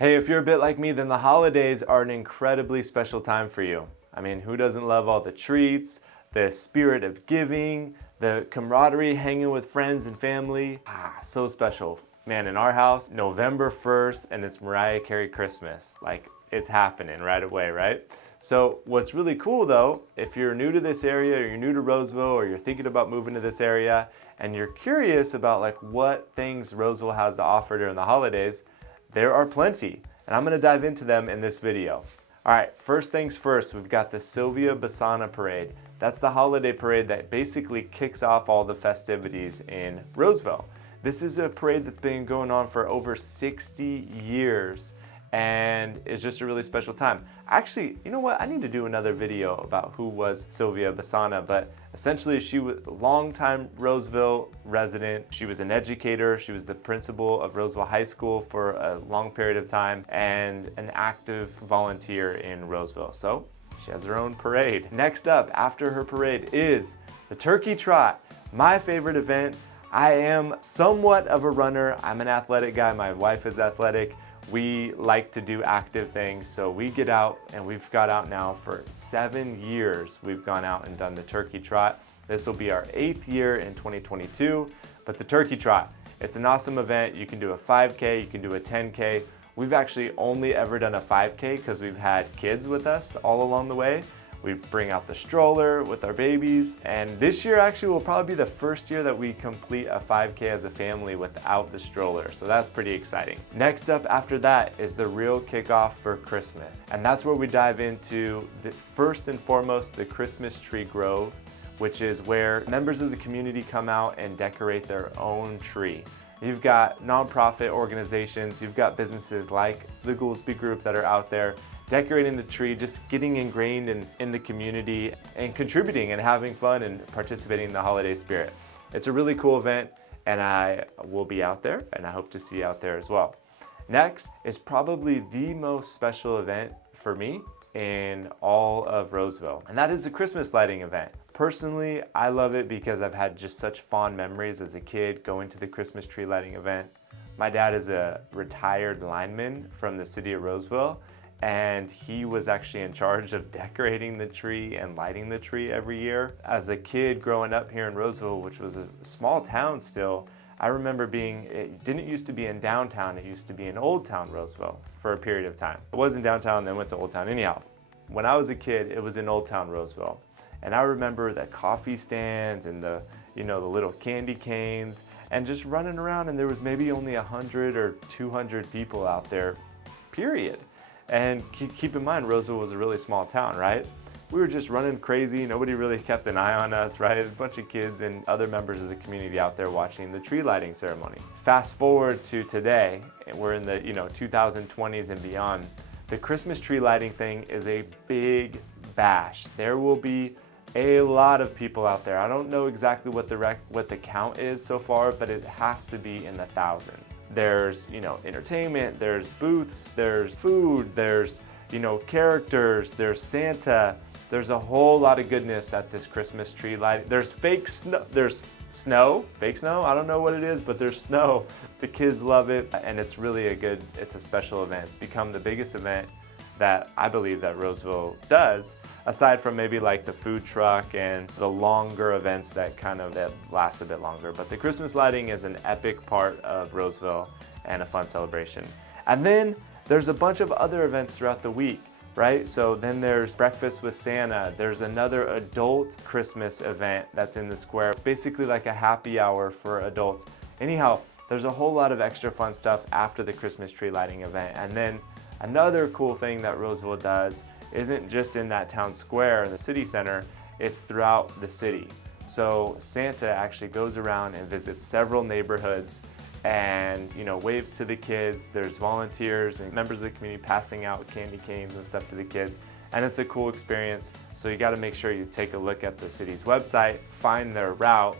Hey, if you're a bit like me, then the holidays are an incredibly special time for you. I mean, who doesn't love all the treats, the spirit of giving, the camaraderie, hanging with friends and family? So special. Man, in our house, November 1st, and it's Mariah Carey Christmas. Like, it's happening right away, right? So what's really cool though, if you're new to this area, or you're new to Roseville, or you're thinking about moving to this area, and you're curious about like what things Roseville has to offer during the holidays, there are plenty, and I'm gonna dive into them in this video. All right, first things first, we've got the Sylvia Bassana Parade. That's the holiday parade that basically kicks off all the festivities in Roseville. This is a parade that's been going on for over 60 years and it's just a really special time. Actually, you know what? I need to do another video about who was Sylvia Bassana, but essentially she was a longtime Roseville resident. She was an educator. She was the principal of Roseville High School for a long period of time and an active volunteer in Roseville. So she has her own parade. Next up, after her parade, is the Turkey Trot, my favorite event. I am somewhat of a runner. I'm an athletic guy. My wife is athletic. We like to do active things, so we get out, and we've got out now for 7 years. We've gone out and done the Turkey Trot. This will be our 8th year in 2022, but the Turkey Trot, it's an awesome event. You can do a 5K, you can do a 10K. We've actually only ever done a 5K because we've had kids with us all along the way. We bring out the stroller with our babies, and this year actually will probably be the first year that we complete a 5K as a family without the stroller, so that's pretty exciting. Next up after that is the real kickoff for Christmas, and that's where we dive into the first and foremost the Christmas tree grove, which is where members of the community come out and decorate their own tree. You've got nonprofit organizations, you've got businesses like the Goolsby Group that are out there decorating the tree, just getting ingrained in the community and contributing and having fun and participating in the holiday spirit. It's a really cool event, and I will be out there, and I hope to see you out there as well. Next is probably the most special event for me in all of Roseville, and that is the Christmas lighting event. Personally, I love it because I've had just such fond memories as a kid going to the Christmas tree lighting event. My dad is a retired lineman from the city of Roseville, and he was actually in charge of decorating the tree and lighting the tree every year. As a kid growing up here in Roseville, which was a small town still, I remember it didn't used to be in downtown, it used to be in Old Town Roseville for a period of time. It was in downtown, then went to Old Town. Anyhow, when I was a kid, it was in Old Town Roseville. And I remember the coffee stands and the little candy canes and just running around, and there was maybe only 100 or 200 people out there, period. And keep in mind, Roseville was a really small town, right? We were just running crazy. Nobody really kept an eye on us, right? A bunch of kids and other members of the community out there watching the tree lighting ceremony. Fast forward to today, and we're in the 2020s and beyond. The Christmas tree lighting thing is a big bash. There will be a lot of people out there. I don't know exactly what the count is so far, but it has to be in the thousands. There's, entertainment, there's booths, there's food, there's, characters, there's Santa. There's a whole lot of goodness at this Christmas tree light. There's fake snow, fake snow, I don't know what it is, but there's snow. The kids love it, and it's really it's a special event. It's become the biggest event that I believe that Roseville does, aside from maybe like the food truck and the longer events that last a bit longer. But the Christmas lighting is an epic part of Roseville and a fun celebration. And then there's a bunch of other events throughout the week, right? So then there's Breakfast with Santa. There's another adult Christmas event that's in the square. It's basically like a happy hour for adults. Anyhow, there's a whole lot of extra fun stuff after the Christmas tree lighting event. And then another cool thing that Roseville does isn't just in that town square in the city center, it's throughout the city. So Santa actually goes around and visits several neighborhoods and waves to the kids. There's volunteers and members of the community passing out candy canes and stuff to the kids, and it's a cool experience. So you got to make sure you take a look at the city's website, find their route,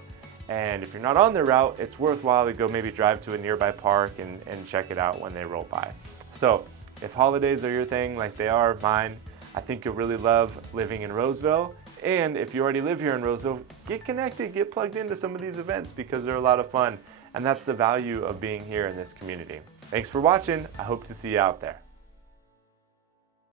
and if you're not on their route, it's worthwhile to go maybe drive to a nearby park and check it out when they roll by. So if holidays are your thing like they are mine, I think you'll really love living in Roseville. And if you already live here in Roseville, get connected, get plugged into some of these events because they're a lot of fun. And that's the value of being here in this community. Thanks for watching. I hope to see you out there.